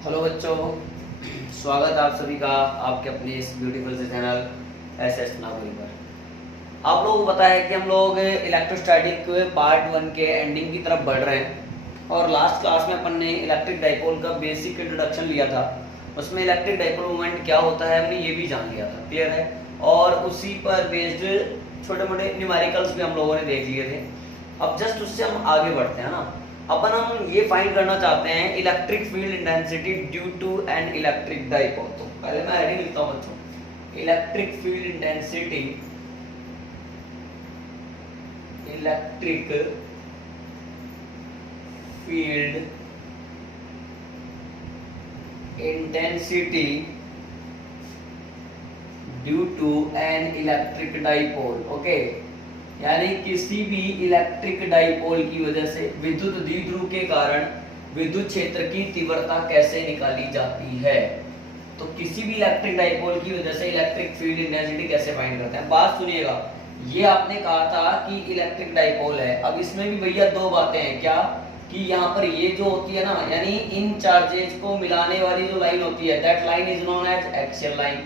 Hello बच्चों, स्वागत है आप सभी का आपके अपने इस ब्यूटीफुल से चैनल एस नागौरी पर। आप लोगों को पता है कि हम लोग इलेक्ट्रोस्टैटिक पार्ट 1 के एंडिंग की तरफ बढ़ रहे हैं और लास्ट क्लास में अपन ने इलेक्ट्रिक डाइपोल का बेसिक इंट्रोडक्शन लिया था। उसमें इलेक्ट्रिक डाइपोल मोमेंट क्या होता है हमने ये भी जान लिया था, क्लियर है। और उसी पर बेस्ड छोटे मोटे न्यूमेरिकल्स भी हम लोगों ने देख लिए थे। अब जस्ट उससे हम आगे बढ़ते हैं ना। हम ये फाइंड करना चाहते हैं electric field intensity due to an electric dipole. तो पहले मैं हेडिंग लिखता हूं बच्चों, electric field intensity, electric field intensity due to an electric dipole. Okay, यानी किसी भी इलेक्ट्रिक डाइपोल की वजह से विद्युत द्विध्रुव के कारण विद्युत क्षेत्र की तीव्रता कैसे निकाली जाती है। तो किसी भी इलेक्ट्रिक डाइपोल की वजह से इलेक्ट्रिक फील्ड इंटेंसिटी कैसे फाइंड करते हैं। बात सुनिएगा, ये आपने कहा था कि इलेक्ट्रिक डाइपोल है। अब इसमें भी भैया दो बातें हैं, क्या कि यहाँ पर ये जो होती है ना, यानी इन चार्जेस को मिलाने वाली जो लाइन होती है, that line is known as axial line.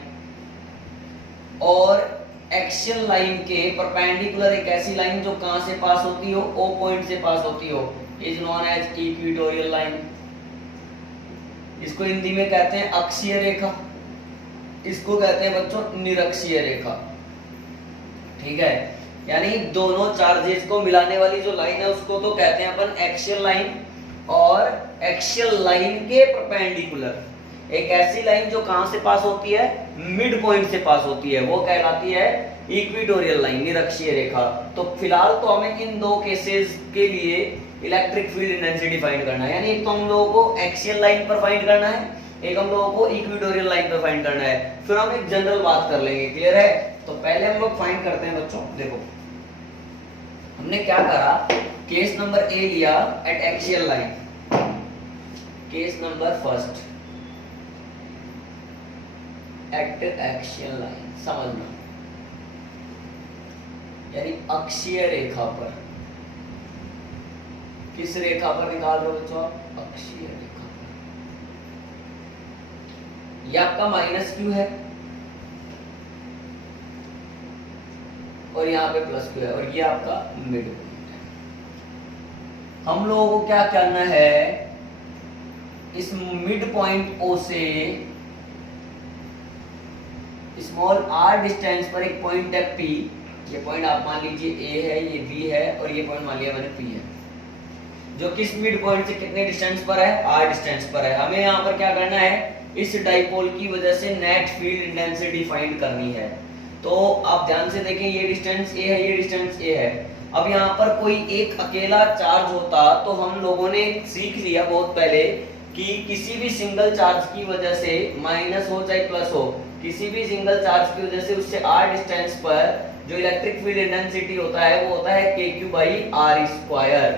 और एक्सियल लाइन के परपेंडिकुलर एक ऐसी लाइन जो कहां से पास होती हो, ओ पॉइंट से पास होती हो, is known as equatorial line. इसको हिंदी में कहते हैं अक्षीय रेखा, इसको कहते हैं बच्चों निरक्षीय रेखा। ठीक है, यानी दोनों चार्जेस को मिलाने वाली जो लाइन है उसको तो कहते हैं अपन एक्सियल लाइन। और एक्सियल लाइन के परपेंडिकुलर एक ऐसी लाइन जो कहां से पास होती है, मिड पॉइंट से पास होती है, वो कहलाती है इक्वेटोरियल लाइन, निरक्षीय रेखा। तो फिलहाल तो हमें इन दो केसेस के लिए इलेक्ट्रिक फील्ड इंटेंसिटी फाइंड करना है। यानी एक तो हम लोगों को एक्सियल लाइन पर फाइंड करना है, एक हम लोगों को इक्वेटोरियल लाइन पर फाइंड करना है। फिर हम एक जनरल बात कर लेंगे, क्लियर है। तो पहले हम लोग फाइंड करते हैं बच्चों। देखो हमने क्या करा, केस नंबर ए लिया eight axial line, case number first eight axial line, समझना, यानी अक्षीय रेखा पर। किस रेखा पर निकाल रहे हो बच्चों आप, अक्षीय रेखा पर। ये आपका माइनस क्यू है और यहाँ पे प्लस क्यू है और ये आपका मिड पॉइंट है। हम लोगों को क्या करना है, इस मिड पॉइंट ओ से स्मॉल r डिस्टेंस पर एक पॉइंट है P। ये पॉइंट आप मान लीजिए A है, ये B है और ये पॉइंट मान लिया मैंने P है, जो किस मिड पॉइंट से कितने डिस्टेंस पर है, r डिस्टेंस पर है। हमें यहाँ पर क्या करना है, इस डाइपोल की वजह से नेट फील्ड इंटेंसिटी फाइंड करनी है। तो आप ध्यान से देखें, ये डिस्टेंस A है, ये डिस्टेंस A है। अब यहाँ पर कोई एक अकेला चार्ज होता तो हम लोगों ने सीख लिया बहुत पहले कि किसी भी सिंगल चार्ज की वजह से, माइनस हो चाहे प्लस हो, किसी भी सिंगल चार्ज की वजह से उससे r डिस्टेंस पर जो इलेक्ट्रिक फील्ड इंटेंसिटी होता है वो होता है kq by r square.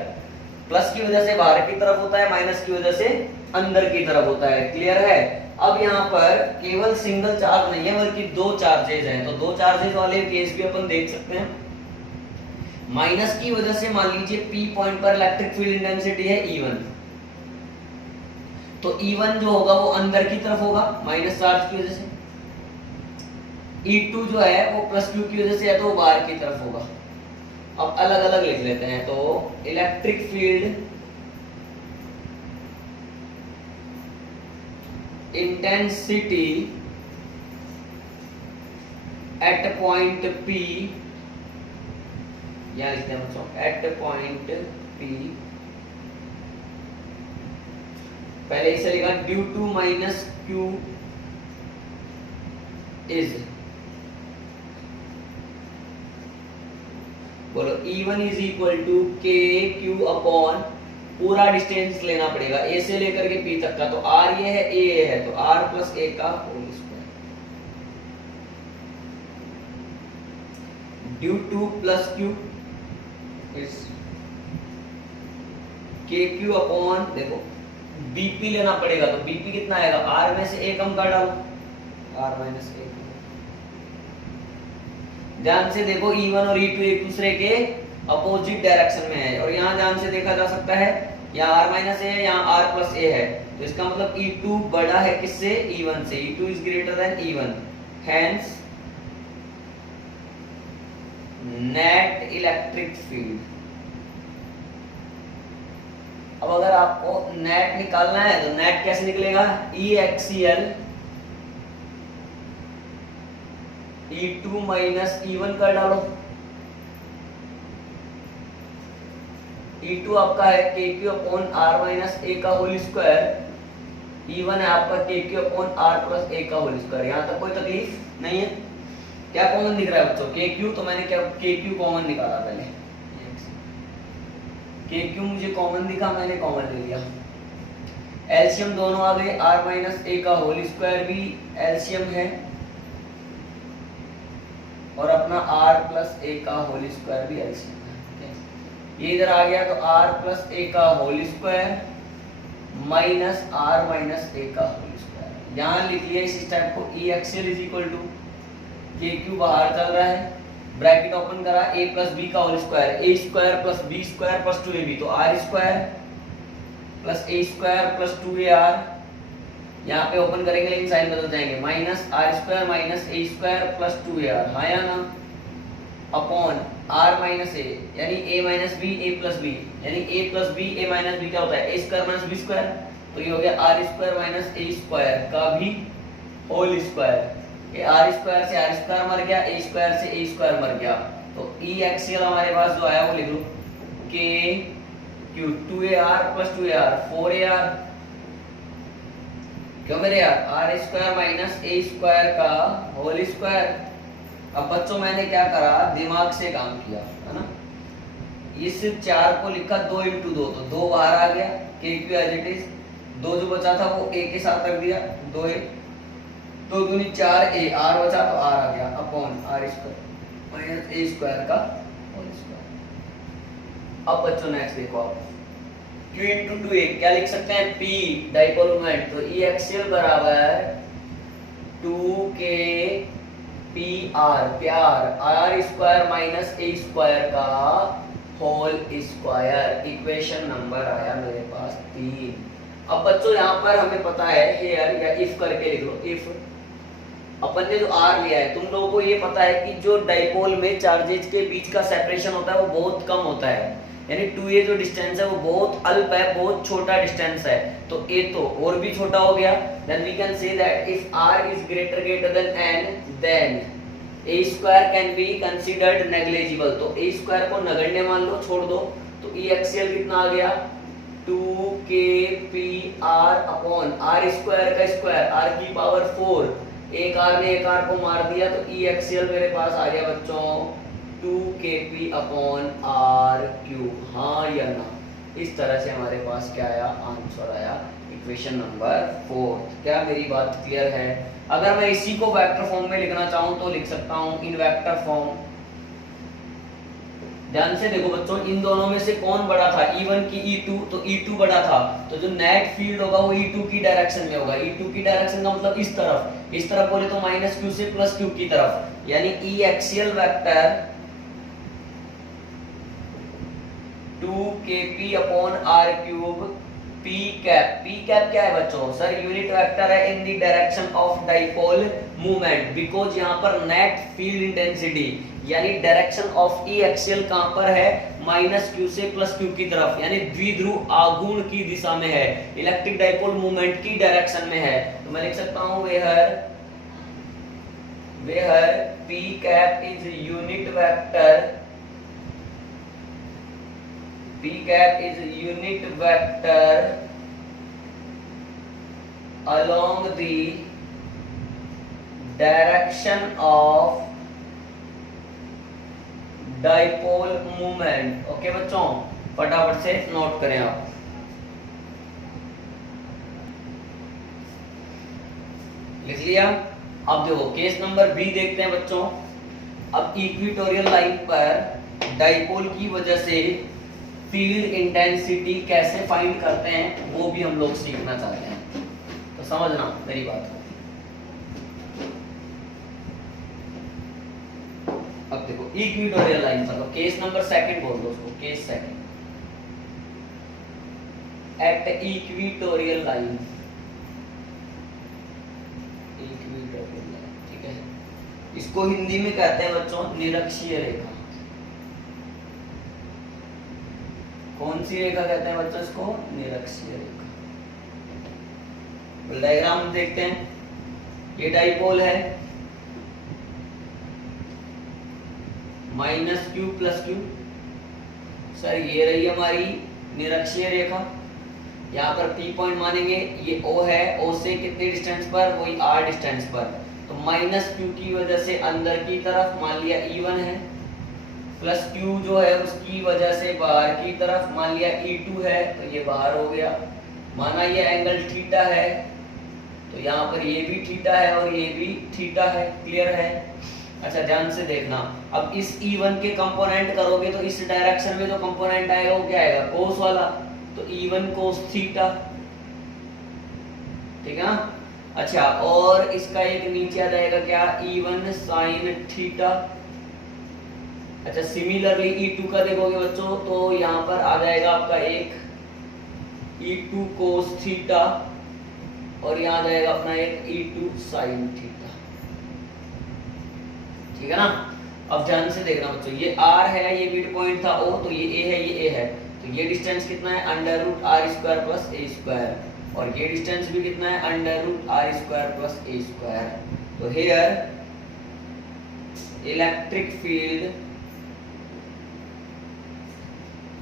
Plus की वजह से बाहर की तरफ होता है, माइनस की वजह से अंदर की तरफ होता है, क्लियर है। अब यहाँ पर केवल सिंगल चार्ज नहीं है बल्कि दो चार्जेस हैं, तो दो चार्जेस वाले केस भी अपन देख सकते हैं। माइनस की वजह से मान लीजिए P पॉइंट पर इलेक्ट्रिक फील्ड इंटेंसिटी है E1, तो E1 जो होगा वो अंदर की तरफ होगा माइनस चार्ज की वजह से। E2 जो है वो प्लस क्यू की वजह से है तो वो बाहर की तरफ होगा। अब अलग अलग लिख लेते हैं, तो electric field intensity at point P, यहां लिखते हैं बच्चों एट पॉइंट P, पहले इसे लिखा due to minus Q is, बोलो E1 is equal to K Q upon, पूरा डिस्टेंस लेना पड़ेगा A से लेकर के P तक का, तो R ये है A ये है, तो R प्लस A का whole square due to plus Q is K Q upon, देखो BP लेना पड़ेगा, तो BP कितना आएगा, R में से A कम कर डालो, R माइनस A। ध्यान से देखो E1 और E2 एक दूसरे के अपोजिट डायरेक्शन में है और यहाँ ध्यान से देखा जा सकता है यहाँ आर माइनस ए है, यहाँ आर प्लस ए है, तो इसका मतलब E2 बड़ा है किससे? E1 से। E2 is greater then E1, hence net electric field. अब अगर आपको नेट निकालना है तो नेट कैसे निकलेगा? E axial E2 minus E1 कर डालो। E2 आपका है KQ upon R minus A का होल स्क्वायर, E1 है आपका KQ upon R plus A का होल स्क्वायर। यहाँ तक कोई तकलीफ नहीं है? क्या कॉमन दिख रहा है बच्चों? KQ, तो मैंने क्या KQ कॉमन निकाला पहले, KQ मुझे कॉमन दिखा, मैंने कॉमन ले लिया। एलसीएम दोनों आ गए, R माइनस A का होल स्क्वायर भी एलसीएम है और अपना R प्लस A का होल स्क्वायर भी एलसीएम है। ये इधर आ गया तो R प्लस A का whole square minus R minus A का होल स्क्वायर। यहाँ लिख लिया इस स्टेप को, E axial is equal to KQ बाहर चल रहा है, ब्रैकेट ओपन करा, A प्लस B का whole square, A square plus B square plus 2AB, तो R square plus A square plus 2AR। यहाँ पे ओपन करेंगे लेकिन साइन बदल जाएंगे, minus R square minus A square plus 2AR, हाँ या ना, अपॉन R माइनस A, यानी A minus B A plus B, यानी A plus B A minus B क्या होता है? A square minus B square, तो ये हो गया R square minus A square का भी होल स्क्वायर। ये R स्क्वायर से R स्क्वायर मर गया, A स्क्वायर से A स्क्वायर मर गया, तो E एक्सियल हमारे पास जो आया वो लिख लो, K Q 2AR plus 2AR 4AR, क्यों मेरे यार? R square minus A square का होल स्क्वायर। अब बच्चों मैंने क्या करा, दिमाग से काम किया है ना, इस 4 को लिखा 2 इंटू 2, तो 2 बाहर आ गया, KQ एज इट इज, 2 जो बचा था वो A के साथ रख दिया, 2 2 दूनी 4A, R बचा तो R आ गया, upon R square minus A square का होल स्क्वायर। अब बच्चों नेक्स्ट देखो आप, Q इंटू 2A क्या लिख सकते हैं? P डाइपोल मोमेंट, तो E एक्सियल बराबर 2K PR प्यार R square minus A square का होल स्क्वायर। इक्वेशन नंबर आया मेरे पास 3। अब बच्चों यहाँ पर हमें पता है, हेयर या इफ करके लिख लो, इफ अपन ने जो R लिया है, तुम लोगों को ये पता है कि जो डाइपोल में चार्जेज के बीच का सेपरेशन होता है वो बहुत कम होता है, यानी 2A जो डिस्टेंस है वो बहुत अल्प है, बहुत छोटा डिस्टेंस है, तो A तो और भी छोटा हो गया। Then we can say that if R is greater than N, then A square can be considered negligible, तो A स्क्वायर को नगण्य मान लो, छोड़ दो, तो E एक्सियल कितना आ गया? 2KPR अपॉन R स्क्वायर का स्क्वायर, R की पावर 4, एक R ने एक R को मार दिया, तो E एक्सियल मेरे पास आ गया बच्चों 2KP अपॉन RQ, हाँ या ना? इस तरह से हमारे पास क्या आया? आंसर आया इक्वेशन नंबर 4। क्या मेरी बात क्लियर है? अगर मैं इसी को वेक्टर फॉर्म में लिखना चाहूं तो लिख सकता हूं इन वेक्टर फॉर्म। ध्यान से देखो बच्चों, इन दोनों में से कौन बड़ा था? E1 की E2, तो E2 बड़ा था, तो जो नेट फील्ड होगा वो E2 की डायरेक्शन में होगा। E2 की डायरेक्शन का मतलब इस तरफ बोले तो माइनस Q से प्लस Q की तरफ, यानी E axial vector 2KP upon R cube P cap क्या है बच्चों? सर यूनिट वेक्टर है in the direction of dipole movement, because यहाँ पर नेट फील्ड इंटेंसिटी यानी डायरेक्शन ऑफ E एक्सियल कहां पर है? माइनस Q से प्लस Q की तरफ, यानी द्विध्रुव आघूर्ण की दिशा में है, इलेक्ट्रिक डाइपोल मूवमेंट की डायरेक्शन में है। तो मैं लिख सकता हूं where P cap is unit vector, P cap is unit vector along the direction of dipole moment। Okay बच्चों, फटाफट से नोट करें आप। लिख लिया? अब देखो केस नंबर बी देखते हैं बच्चों। अब इक्वेटोरियल लाइन पर डाइपोल की वजह से फील्ड इंटेंसिटी कैसे फाइंड करते हैं वो भी हम लोग सीखना चाहते हैं, तो समझना मेरी बात को। अब देखो इक्वेटोरियल लाइन पर, तो केस नंबर सेकंड बोल दो उसको, case second. At equatorial line, ठीक है। इसको हिंदी में कहते हैं बच्चों निरक्षीय रेखा। कौन सी रेखा कहते हैं बच्चों इसको? निरक्षीय रेखा। डायग्राम देखते हैं। ये डाइपोल है, minus Q plus Q. Sir ये रही हमारी निरक्षीय रेखा, यहाँ पर P पॉइंट मानेंगे, ये O है, O से कितने डिस्टेंस पर? वही R डिस्टेंस पर। तो माइनस Q की वजह से अंदर की तरफ मान लिया E1 है, प्लस Q जो है उसकी वजह से बाहर की तरफ मान लिया E2 है, तो ये बाहर हो गया। माना ये एंगल थीटा है, तो यहाँ पर ये भी थीटा है और ये भी थीटा है। क्लियर है? अच्छा ध्यान से देखना, अब इस E1 के कंपोनेंट करोगे तो इस डायरेक्शन में जो कंपोनेंट आएगा वो क्या आएगा? कोस वाला, तो E1 कोस थीटा, ठीक है ना। अच्छा और इसका एक नीचे आ जाएगा क्या? E1 sine theta. अच्छा सिमिलरली E2 का देखोगे बच्चों तो यहाँ पर आ जाएगा आपका एक E2 कोस थीटा और यहाँ आ जाएगा अपना एक E2 साइन थीटा, ठीक है ना। अब ध्यान से देखना बच्चों, ये R है, ये मिड पॉइंट था O, तो ये A है, ये A है, तो ये डिस्टेंस कितना है? Under root r square plus a square, और ये डिस्टेंस भी कितना है? Under root r square plus a square. तो हियर इलेक्ट्रिक फील्ड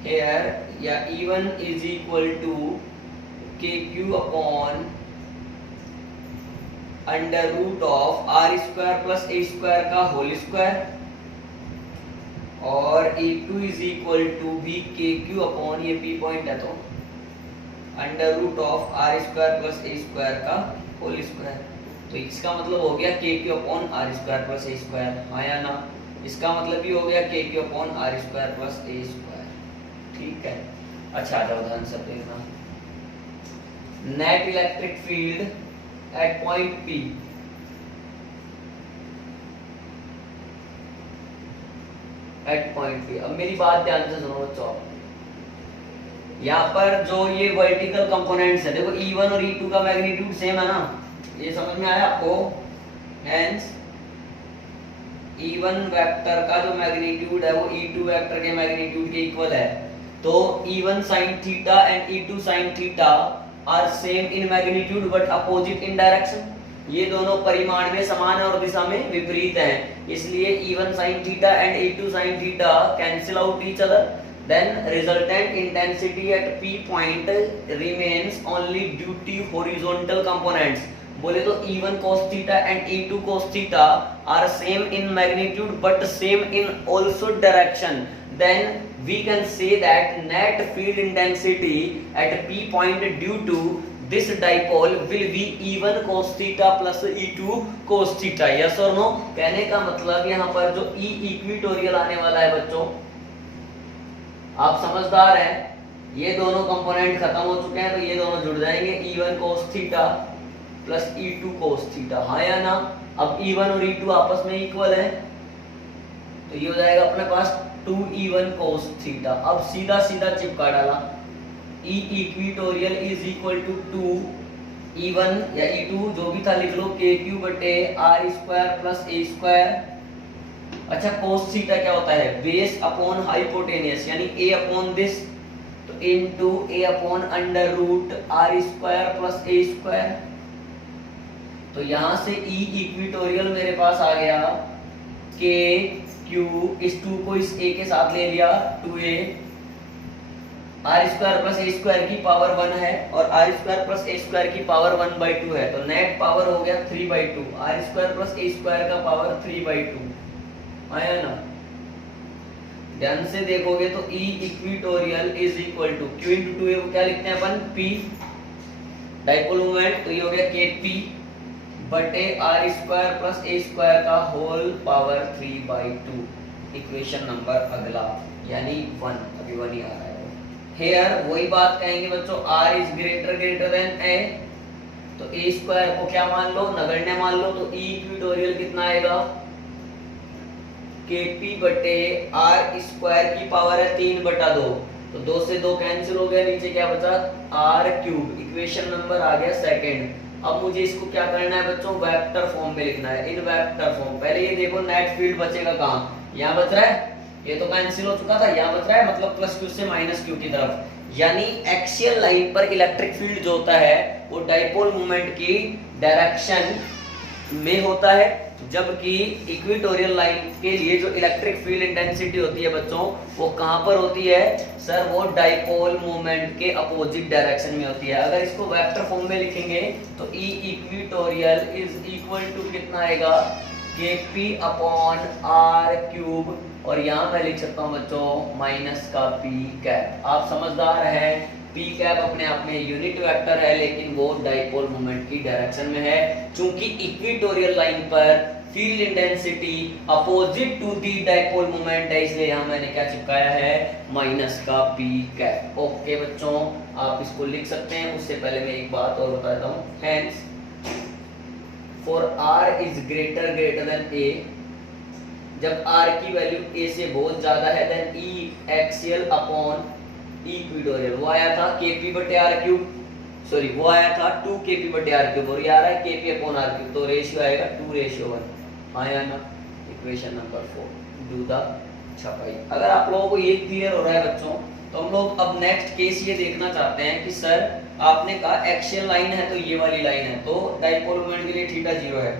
हियर या E1 is equal to KQ upon under root of r square plus a square का whole square, और E2 is equal to भी KQ upon, ये P point है तो under root of r square plus a square का whole square. तो इसका मतलब हो गया KQ upon r square plus a square, हाँ या ना। इसका मतलब भी हो गया KQ upon r square plus a square, ठीक है। अच्छा आ जाओ ध्यान से देखना, net electric field at point P at point P। अब मेरी बात ध्यान से सुनो बच्चों, यहाँ पर जो ये वर्टिकल कंपोनेंट्स है, देखो E1 और E2 का मैग्नीट्यूड सेम है ना, ये समझ में आया आपको? हेंस E1 वेक्टर का जो मैग्नीट्यूड है वो E2 वेक्टर के मैग्नीट्यूड के इक्वल है। तो E1 sin theta and E2 sin theta are same in magnitude but opposite in direction. ये दोनों परिमाण में समान है और दिशा में विपरीत हैं, इसलिए E1 sin theta and E2 sin theta cancel out each other, then resultant intensity at P point remains only due to horizontal components। बोले तो E1 cos theta and E2 cos theta are same in magnitude but same in also direction, then we can say that net field intensity at P point due to this dipole will be E1 cos theta plus E2 cos theta। yes or no? कहने का मतलब यहाँ पर जो E equatorial आने वाला है बच्चों, आप समझदार हैं, ये दोनों कंपोनेंट खत्म हो चुके हैं तो ये दोनों जुड़ जाएंगे, E1 cos theta plus E2 cos theta, हाँ या ना। अब E1 और E2 आपस में इक्वल है तो ये हो जाएगा अपने पास 2E1 cos थीटा। अब सीधा सीधा चिपका डाला, E equatorial is equal to 2E1 या E2 जो भी था लिख लो KQ बटे r square plus a square. अच्छा cos थीटा क्या होता है? बेस अपॉन हाइपोटेनियस, यानी a अपॉन दिस, तो into a upon under root r square plus a square. तो यहां से E इक्विटोरियल मेरे पास आ गया K Q, इस 2 को इस a के साथ ले लिया 2a, r square plus a square की पावर 1 है और r square plus a square की पावर 1/2 है, तो नेट पावर हो गया 3/2, r square plus a square का पावर 3/2, आया ना। ध्यान से देखोगे तो E equatorial is equal to Q into 2a को क्या लिखते हैं अपन? P डाइपोल मोमेंट, तो ये हो गया KP बटे r square plus a square का होल पावर 3/2। इक्वेशन नंबर अगला यानी 1, अभी 1 ही आ रहा है। हेयर वही बात कहेंगे बच्चों, R is greater then A, तो ए स्क्वायर को क्या मान लो? नगण्य मान लो, तो E इक्विटोरियल कितना आएगा? KP बटे आर स्क्वायर की पावर है 3/2, तो 2 से 2 कैंसिल हो गया, नीचे क्या बचा आर क्यूब, इक्वेशन नंबर आ गया सेकंड। अब मुझे इसको क्या करना है बच्चों, वेक्टर फॉर्म में लिखना है, इन वेक्टर फॉर्म। पहले ये देखो नेट फील्ड बचेगा कहाँ, यहाँ बच रहा है, ये तो कैंसिल हो चुका था, यहाँ बच रहा है, मतलब प्लस क्यू से माइनस क्यू की तरफ। यानी एक्सियल लाइन पर इलेक्ट्रिक फील्ड जो होता है वो डाइपोल मोमेंट की डायरेक्शन में होता है, जबकि इक्वेटोरियल लाइन के लिए जो इलेक्ट्रिक फील्ड इंटेंसिटी होती है बच्चों वो कहां पर होती है सर, वो डाइपोल मोमेंट के अपोजिट डायरेक्शन में होती है। अगर इसको वेक्टर फॉर्म में लिखेंगे तो ई इक्वेटोरियल इज इक्वल टू कितना आएगा, Kp अपॉन आर क्यूब, और यहाँ मैं लिख सकता हूँ बच्चों माइनस का पी कैप। आप समझदार हैं, पी कैप अपने आप में यूनिट वेक्टर है लेकिन वो डाइपोल मोमेंट की डायरेक्शन में है। चूंकि इक्वेटोरियल लाइन पर field intensity opposite to the dipole moment है, इसलिए यहाँ मैंने क्या चिपकाया है, माइनस का पी कैप। ओके बच्चों, आप इसको लिख सकते हैं। उससे पहले मैं एक बात और बता देता हूँ, hence for R is greater than A, जब r की वैल्यू a से बहुत ज्यादा है than E axial upon equatorial, वो आया था kp बटे r क्यूब, सॉरी वो आया था 2 kp बटे r क्यूब, और ये आ रहा है kp अपॉन r क्यूब, तो रेशियो आएगा 2:1। आया ना, इक्वेशन नंबर 4 डू द छपाई। अगर आप लोगों को ये क्लियर हो रहा है बच्चों, तो हम लोग अब नेक्स्ट केस ये देखना चाहते हैं कि सर आपने कहा एक्सियल लाइन है तो ये वाली लाइन है, तो डाइपोल मोमेंट के लिए थीटा 0 है,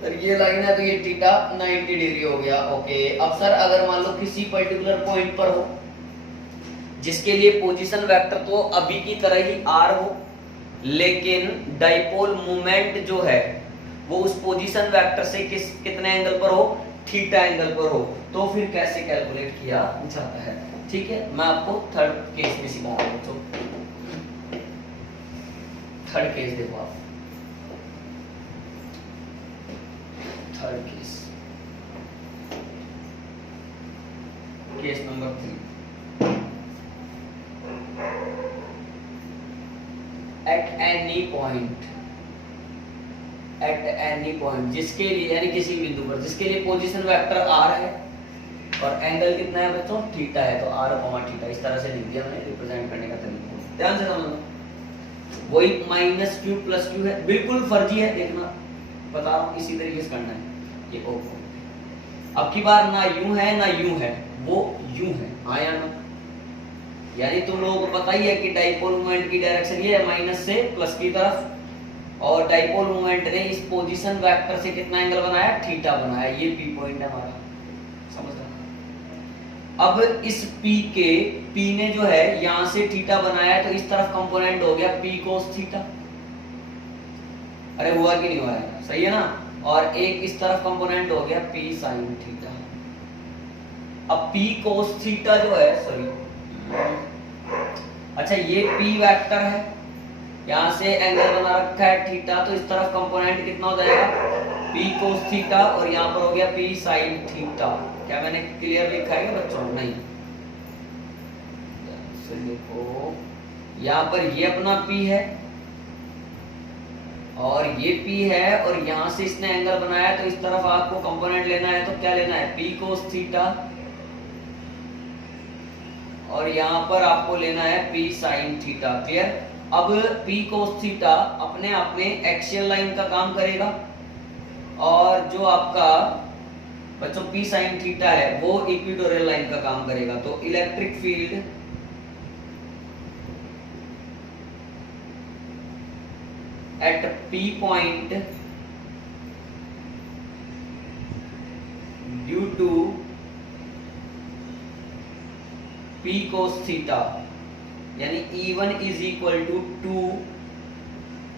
सर ये लाइन है तो ये थीटा 90 डिग्री हो गया। ओके, अब सर अगर मान लो किसी पर्टिकुलर पॉइंट पर हो जिसके लिए पोजीशन वेक्टर तो अभी की तरह ही r हो, लेकिन डाइपोल मोमेंट जो है वो उस पोजीशन वेक्टर से कितने एंगल पर हो, थीटा एंगल पर हो, तो फिर कैसे कैलकुलेट किया जाता है। ठीक है, मैं आपको थर्ड केस में सिखा रहा हूं। थर्ड केस देखो आप, third case, case number 3। At any point जिसके लिए, यानी किसी बिंदु पर जिसके लिए पोजीशन वेक्टर r है और एंगल कितना है बच्चों, थीटा है, तो r, थीटा इस तरह से लिख दिया मैंने रिप्रेजेंट करने का तरीका। ध्यान से समझना, वही माइनस क्यू प्लस क्यू है, बिल्कुल फर्जी है, देखना बता रहा हूँ, इसी तरीके से करना है। ये ओ, अब की बार ना यूं है ना यूं है, वो यूं है, आया ना, यानी तुम लोगों को पता ही है कि डाइपोल मोमेंट की डायरेक्शन ये है माइनस से प्लस की तरफ, और डाइपोल मोमेंट ने इस पोजीशन वेक्टर से कितना एंगल बनाया, थीटा बनाया, ये पी पॉइंट है हमारा, समझ रहे। अब इस P ने जो है यहां से थीटा बनाया है, तो इस तरफ कंपोनेंट हो गया P cos थीटा, अरे हुआ कि नहीं हुआ है, सही है ना, और एक इस तरफ कंपोनेंट हो गया P sin थीटा। अब P cos थीटा जो है, सॉरी, अच्छा ये P वेक्टर है, यहां से एंगल बना रखा है थीटा, तो इस तरफ कंपोनेंट कितना हो जाएगा, P cos थीटा, और यहाँ पर हो गया P sin थीटा। क्या मैंने क्लियर लिखा है बच्चों, नहीं, देखो यहाँ पर ये अपना P है और ये P है, और यहाँ से इसने एंगल बनाया, तो इस तरफ आपको कंपोनेंट लेना है, तो क्या लेना है, P cos थीटा, और यहाँ पर आपको लेना है P sin थीटा। क्लियर। अब P cos थीटा अपने आप में एक्सियल लाइन का काम करेगा, और जो आपका बच्चों P sin थीटा है वो इक्वेटोरियल लाइन का काम करेगा। तो electric field at P point due to P cos theta, यानी E1 is equal to 2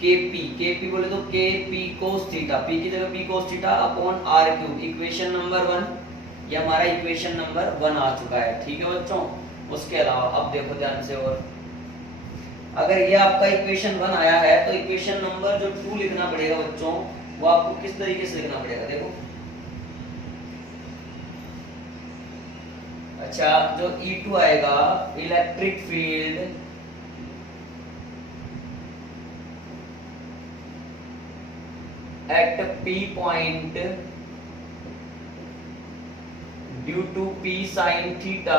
KP बोले तो KP cos थीटा, P की जगह P cos theta upon R cube. Equation number 1, ये हमारा इक्वेशन नंबर 1 आ चुका है। ठीक है बच्चों, उसके अलावा अब देखो ध्यान से, और अगर ये आपका इक्वेशन 1 आया है तो इक्वेशन नंबर जो 2 लिखना पड़ेगा बच्चों, वो आपको किस तरीके से लिखना पड़ेगा, देखो। अच्छा, जो E2 आएगा, electric field at P point due to P sin theta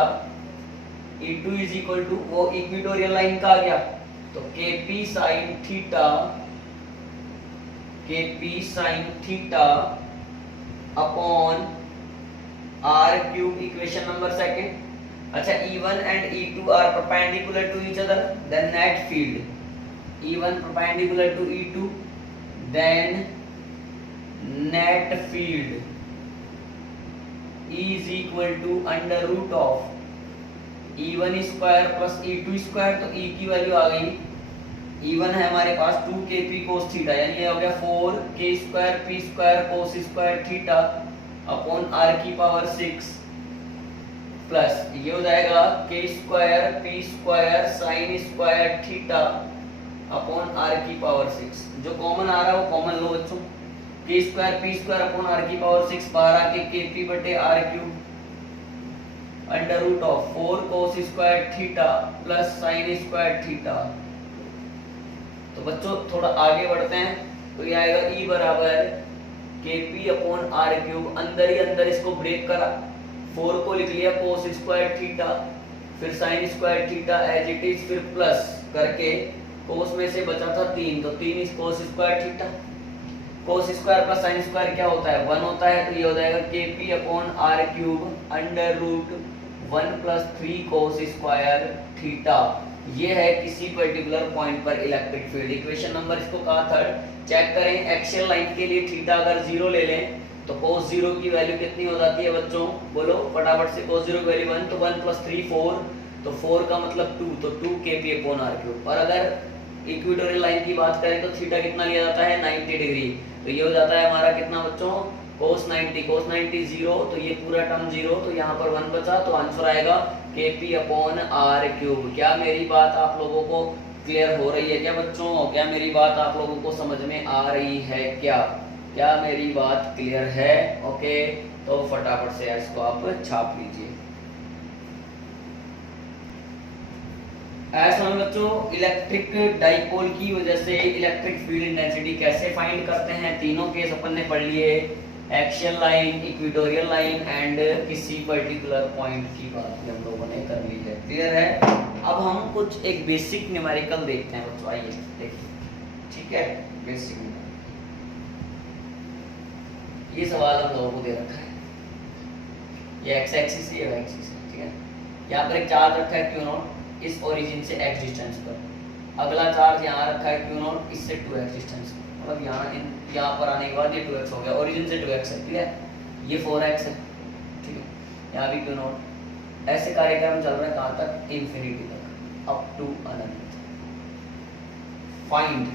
E2 is equal to वो इक्वेटोरियल लाइन का आ गया, तो KP sin theta upon R cube equation number second. अच्छा, E1 and E2 are perpendicular to each other, then net field E1 perpendicular to E2, then net field is equal to under root of E1 square plus E2 square, तो E की value आ गई, E1 है हमारे पास 2kp cos theta, यानी ये हो गया 4k square p square cos square theta upon r की पावर 6 प्लस ये हो जाएगा k square p square sin square theta upon r की पावर 6। जो कॉमन आ रहा है वो कॉमन लो बच्चों, k square p square upon r की पावर 6 बाहर आके kp बटे r cube under root of 4 cos square theta plus sin square theta. तो बच्चों थोड़ा आगे बढ़ते हैं, तो ये आएगा E बराबर kp अपॉन r क्यूब, अंदर ही अंदर इसको ब्रेक करा, 4 को लिख लिया cos स्क्वायर थीटा, फिर sin square theta as it is, फिर प्लस करके cos में से बचा था 3, तो 3 इज cos square theta, cos square plus sin square क्या होता है 1 होता है, तो ये हो जाएगा kp upon r cube under root 1 plus 3 cos square theta. ये है किसी पर्टिकुलर पॉइंट पर इलेक्ट्रिक फील्ड। इक्वेशन नंबर इसको कहा थर्ड। चेक करें, एक्सियल लाइन के लिए थीटा अगर 0 ले लें तो cos 0 की वैल्यू कितनी हो जाती है बच्चों, बोलो फटाफट से। cos 0 की वैल्यू 1, तो 1 प्लस 3 4, तो 4 का मतलब 2, तो 2 kp अपॉन r क्यूब। और अगर इक्वेटोरियल लाइन की बात करें तो थीटा कितना लिया जाता है 90 डिग्री, तो ये हो जाता है हमारा कितना बच्चों cos 90, cos 90 0, तो ये पूरा टर्म 0, तो यहाँ पर 1 बचा, तो आंसर आएगा kp अपॉन r क्यूब। क्या मेरी बात आप लोगों को क्लियर हो रही है क्या बच्चों? क्या मेरी बात आप लोगों को समझ में आ रही है क्या? क्या मेरी बात क्लियर है? ओके, तो फटाफट से इसको आप छाप लीजिए। ऐसा में बच्चों इलेक्ट्रिक डाइपोल की वजह से इलेक्ट्रिक फील्ड इंटेंसिटी कैसे फाइंड करते हैं, तीनों केस अपन ने पढ़ लिए, axial line, equatorial line and किसी पर्टिकुलर पॉइंट की बात भी हम लोगों ने कर ली है। क्लियर है? अब हम कुछ एक बेसिक न्यूमेरिकल देखते हैं बच्चों, आइए देखिए। ठीक है, बेसिक ये सवाल हम लोगों को दे रखा है, ये एक्स एक्सिस है, ये वाई एक्सिस है। ठीक है, यहाँ पर एक चार्ज रखा है Q0 इस ओरिजिन से x डिस्टेंस पर, अगला चार्ज यहाँ रखा है Q0 इससे 2x डिस्टेंस पर, मतलब यहाँ पर आने के बाद ये 2x हो गया, ओरिजिन से 2x है। ठीक है, ये 4x है। ठीक है, यहाँ भी Q0। ऐसे कार्यक्रम चल रहा है कहाँ तक? इंफिनिटी तक, up to Anant. Find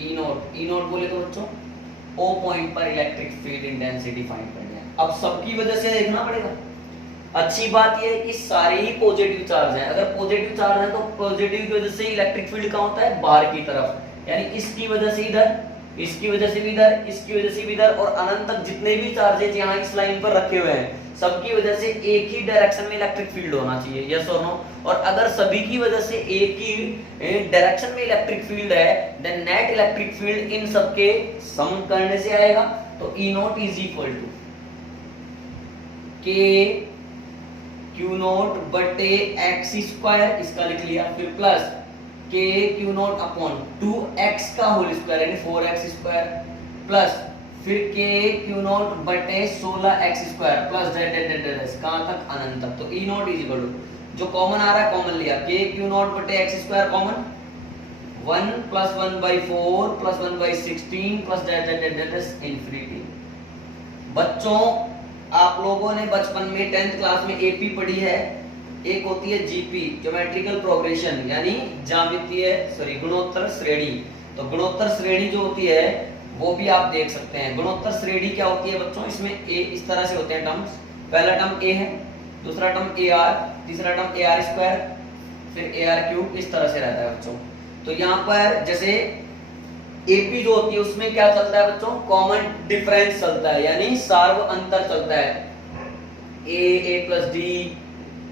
E0 बोले तो बच्चों O पॉइंट पर इलेक्ट्रिक फील्ड इंटेंसिटी फाइंड करनी है। अब सबकी वजह से देखना पड़ेगा। अच्छी बात यह है कि सारे ही पॉजिटिव चार्ज हैं। अगर पॉजिटिव चार्ज है तो पॉजिटिव की वजह से इलेक्ट्रिक फील्ड कहाँ होता है? बाहर की तरफ, यानी इसकी वजह से इधर, इसकी वजह से भी इधर, इसकी वजह से भी इधर, और अनंत तक जितने भी चार्जेज यहाँ इस लाइन पर रखे हुए हैं सबकी वजह से एक ही डायरेक्शन में इलेक्ट्रिक फील्ड होना चाहिए। यस और नो? और अगर सभी की वजह से एक ही डायरेक्शन में इलेक्ट्रिक फील्ड है, देन नेट इलेक्ट्रिक फील्ड इन सबके सम करने से आएगा। तो E0 is equal to K Q0 बटे x स्क्वायर, इसका लिख लिया, फिर plus K Q0 upon 2x का होल स्क्वायर यानी 4x स्क्वायर, प्लस फिर K Q0 बटे 16x स्क्वायर प्लस कहाँ तक? अनंत तक। तो E0 इज इक्वल टू, जो कॉमन आ रहा है कॉमन लिया, K Q0 बटे x square common, 1 plus 1/4 plus 1/16 plus infinity. बच्चों आप लोगों ने बचपन में 10th क्लास में AP पढ़ी है, एक होती है GP ज्योमेट्रिकल प्रोग्रेशन, यानी गुणोत्तर श्रेणी। तो गुणोत्तर श्रेणी जो होती है वो भी आप देख सकते हैं। गुणोत्तर श्रेणी क्या होती है बच्चों? इसमें A इस तरह से होते हैं टर्म्स, पहला टर्म A है, दूसरा टर्म AR, तीसरा टर्म AR स्क्वायर, फिर AR क्यूब, इस तरह से रहता है बच्चों। तो यहाँ पर जैसे AP जो होती है उसमें क्या चलता है बच्चों? कॉमन डिफरेंस चलता है, यानी सार्व अंतर चलता है। A plus D,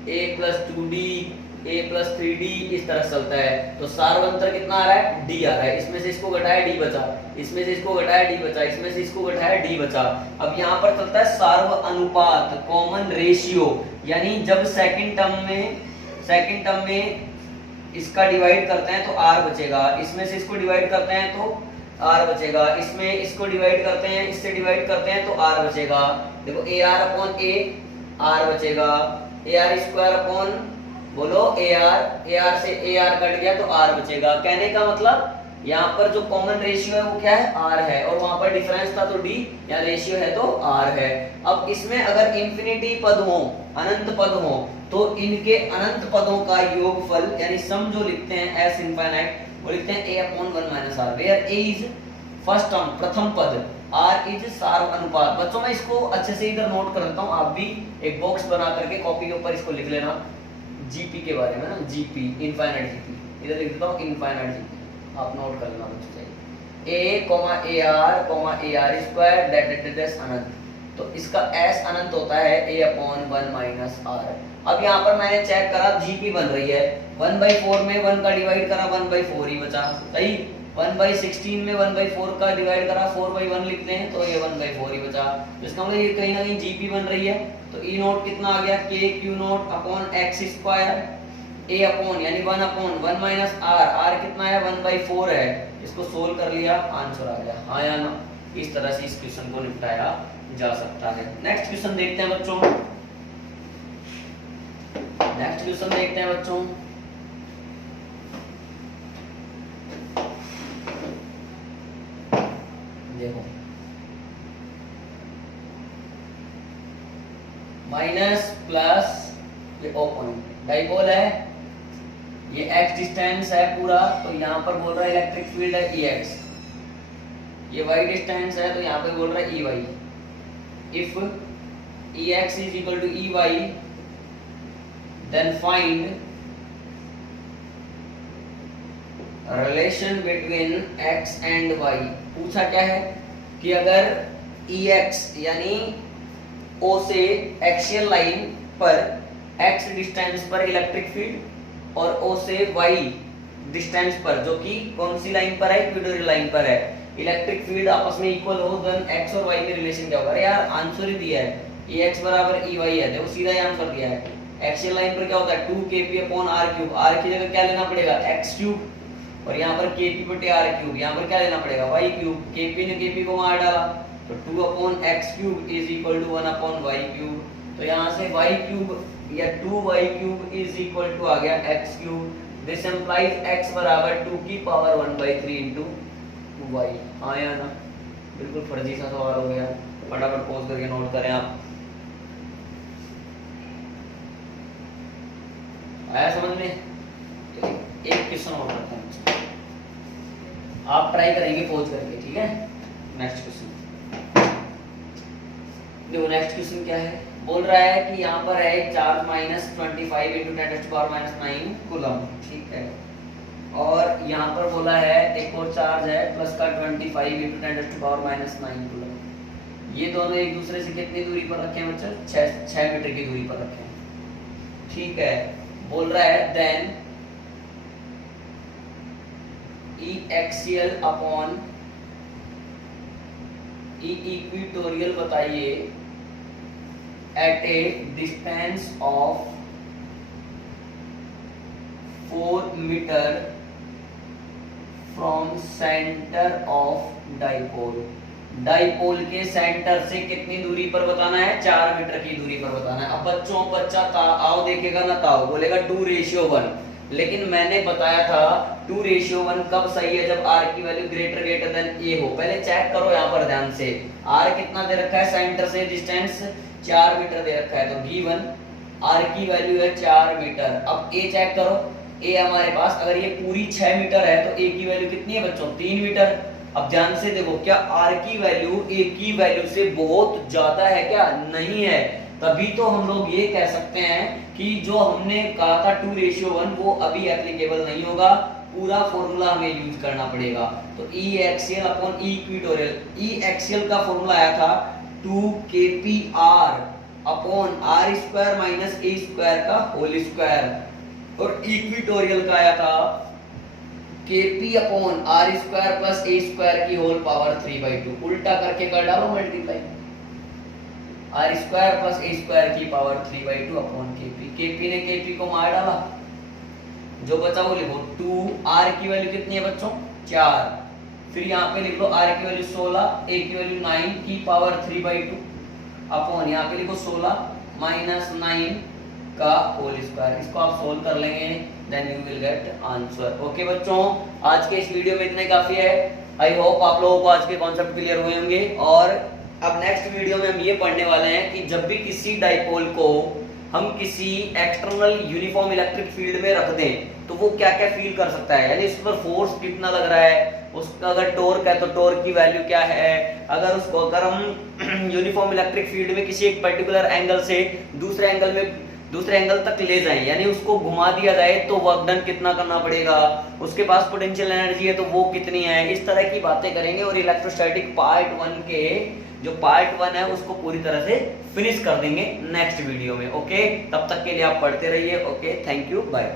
A plus 2D, a plus 3d इस तरह चलता है। तो सार्वंतर कितना आ रहा है, d आ रहा है। इसमें से इसको घटाया d बचा, इसमें से इसको घटाया d बचा, इसमें से इसको घटाया d बचा। अब यहाँ पर चलता है सार्व अनुपात, कॉमन रेशियो, यानी जब सेकंड टर्म में इसका डिवाइड करते हैं तो r बचेगा, इसमें से इसको डिवाइड करते हैं तो r बचेगा, इसमें इसको डिवाइड करते हैं, इससे डिवाइड करते हैं तो r बचेगा। देखो ar अपॉन a, r बचेगा, ar स्क्वायर अपॉन, बोलो ar से ar कट गया तो r बचेगा। कहने का मतलब यहाँ पर जो कॉमन रेशियो है वो क्या है, r है, और वहां पर डिफरेंस था तो d, यहाँ रेशियो है तो r है। अब इसमें अगर इंफिनिटी पद हो, अनंत पद हो, तो इनके अनंत पदों का योगफल यानी सम जो लिखते हैं s इनफाइनाइट, वो लिखते हैं a upon 1 minus r, where a is first term, प्रथम पद, r इज सार्व अनुपात। बच्चों मैं इसको अच्छे से इधर नोट कर देता हूँ, आप भी एक बॉक्स बना करके कॉपी के ऊपर इसको लिख लेना, जीपी के बारे में ना, जीपी इनफाइनाइट जीपी, इधर लिख देता हूँ इनफाइनाइट जीपी, आप नोट कर लेना बच्चों चाहिए, a ar स्क्वायर दैट अनंत। तो इसका s अनंत होता है a अपॉन 1 माइनस r। अब यहाँ पर मैंने चेक करा जीपी बन रही है, 1/4 में 1 का डिवाइड करा 1/4 ही बचा, सही। 1/16 में 1/4 का डिवाइड करा 4/1 लिखते हैं तो ये 1/4 ही बचा। तो इसका मतलब ये कहीं ना कहीं जीपी बन रही है। तो ई नोट कितना आ गया, k q naught upon x square, a upon यानी 1 अपॉन 1 माइनस r कितना है 1/4 है। इसको सोल्व कर लिया, आंसर आ गया, हाँ या ना। इस तरह से इस क्वेश्चन को निपटाया जा सकता है। नेक्स्ट क्वेश्चन देखते हैं बच्चों, नेक्स्ट क्वेश्चन देखते हैं बच्चों। देखो माइनस प्लस ये ओ पॉइंट डाइपोल है, ये x डिस्टेंस है पूरा, तो यहाँ पर बोल रहा है इलेक्ट्रिक फील्ड है Ex, ये y डिस्टेंस है तो यहाँ पे बोल रहा है Ey। If Ex is equal to Ey then find relation between x and y। पूछा क्या है कि अगर Ex यानी O से एक्सियल लाइन पर x डिस्टेंस पर इलेक्ट्रिक फील्ड और O से y डिस्टेंस पर, जो कि कौन सी लाइन पर है, इक्वेटोरियल लाइन पर है, इलेक्ट्रिक फील्ड आपस में इक्वल हो, देन x और y में रिलेशन क्या होगा। अरे यार आंसर ही दिया है, Ex बराबर Ey है, देखो सीधा ही आंसर दिया है। एक्सियल लाइन पर क्या होता है 2kp upon r cube, r की जगह क्या लेना पड़ेगा x क्यूब, और यहाँ पर kp बटे r क्यूब, यहाँ पर क्या लेना पड़ेगा y क्यूब, kp ने kp को वहां डाला तो 2 upon x cube is equal to 1 upon y cube. तो यहाँ से y क्यूब या 2y cube is equal to आ गया x cube. This implies x बराबर 2 की पावर 1/3 इनटू y। हाँ या ना, बिल्कुल फर्जी सा सवाल हो गया, फटाफट पॉज करके नोट करें आप। आया समझ में? एक क्वेश्चन और करते हैं, आप ट्राई करेंगे पॉज करके, ठीक है। नेक्स्ट क्वेश्चन देखो, नेक्स्ट क्वेश्चन क्या है, बोल रहा है कि यहाँ पर है चार्ज माइनस 25 इंटू 10⁻⁹ कूलम, ठीक है। और यहाँ पर बोला है एक और चार्ज है प्लस का 25 इंटू 10⁻⁹ कूलम। ये दोनों एक दूसरे से कितनी दूरी पर रखे हैं बच्चों, 6 मीटर की दूरी पर रखे हैं, ठीक है। बोल रहा है than E axial upon E equatorial बताइए at a distance of 4 metre from centre of dipole. Dipole के सेंटर से कितनी दूरी पर बताना है, 4 मीटर की दूरी पर बताना है। अब बच्चा आओ देखेगा ना, ताओ बोलेगा 2:1, लेकिन मैंने बताया था 2:1 कब सही है, जब r की वैल्यू ग्रेटर देन a हो। पहले चेक करो यहाँ पर ध्यान से, r कितना दे रखा है, सेंटर से डिस्टेंस 4 मीटर दे रखा है, तो गिवन r की वैल्यू है 4 मीटर। अब a चेक करो, a हमारे पास अगर ये पूरी 6 मीटर है तो a की वैल्यू कितनी है बच्चों, 3 मीटर। अब ध्यान से देखो, क्या r की वैल्यू a की वैल्यू से बहुत ज्यादा है क्या, नहीं है। तभी तो हम लोग ये कह सकते हैं कि जो हमने कहा था 2:1 वो अभी एप्लीकेबल नहीं होगा, पूरा फॉर्मूला हमें यूज करना पड़ेगा। तो E axial upon E equatorial, E axial का फॉर्मूला आया था 2kpr upon r² minus a² का होल स्क्वायर। और इक्विटोरियल का आया था Kp upon r square plus a square की होल पावर 3/2, उल्टा करके कर डालो multiply, r square plus a square की पावर 3/2 अपॉन Kp, Kp ने Kp को मार डाला, जो बचा वो लिखो 2, आर की वैल्यू कितनी है बच्चों 4, फिर यहाँ पे लिख लो आर की वैल्यू 16, ए की वैल्यू 9 की पावर 3/2 अपॉन यहाँ पे लिखो 16 माइनस 9 का होल स्क्वायर, इसको आप सोल्व कर लेंगे then you will get answer. Okay बच्चों, आज के इस वीडियो में इतने काफी है। आई होप आप लोगों को आज के कॉन्सेप्ट क्लियर हुए होंगे। और अब नेक्स्ट वीडियो में हम ये पढ़ने वाले हैं कि जब भी किसी डाइपोल को हम किसी एक्सटर्नल यूनिफॉर्म इलेक्ट्रिक फील्ड में रख दें तो वो क्या क्या फील कर सकता है, यानी उस पर फोर्स कितना लग रहा है, उसका अगर टॉर्क है तो टॉर्क की वैल्यू क्या है, अगर हम यूनिफॉर्म इलेक्ट्रिक फील्ड में किसी एक पर्टिकुलर एंगल से दूसरे एंगल तक ले जाए, यानी उसको घुमा दिया जाए तो वर्क डन कितना करना पड़ेगा, उसके पास पोटेंशियल एनर्जी है तो वो कितनी है, इस तरह की बातें करेंगे। और इलेक्ट्रोस्टैटिक पार्ट 1 के जो पार्ट 1 है उसको पूरी तरह से फिनिश कर देंगे नेक्स्ट वीडियो में। ओके, तब तक के लिए आप पढ़ते रहिए। Okay, thank you, bye.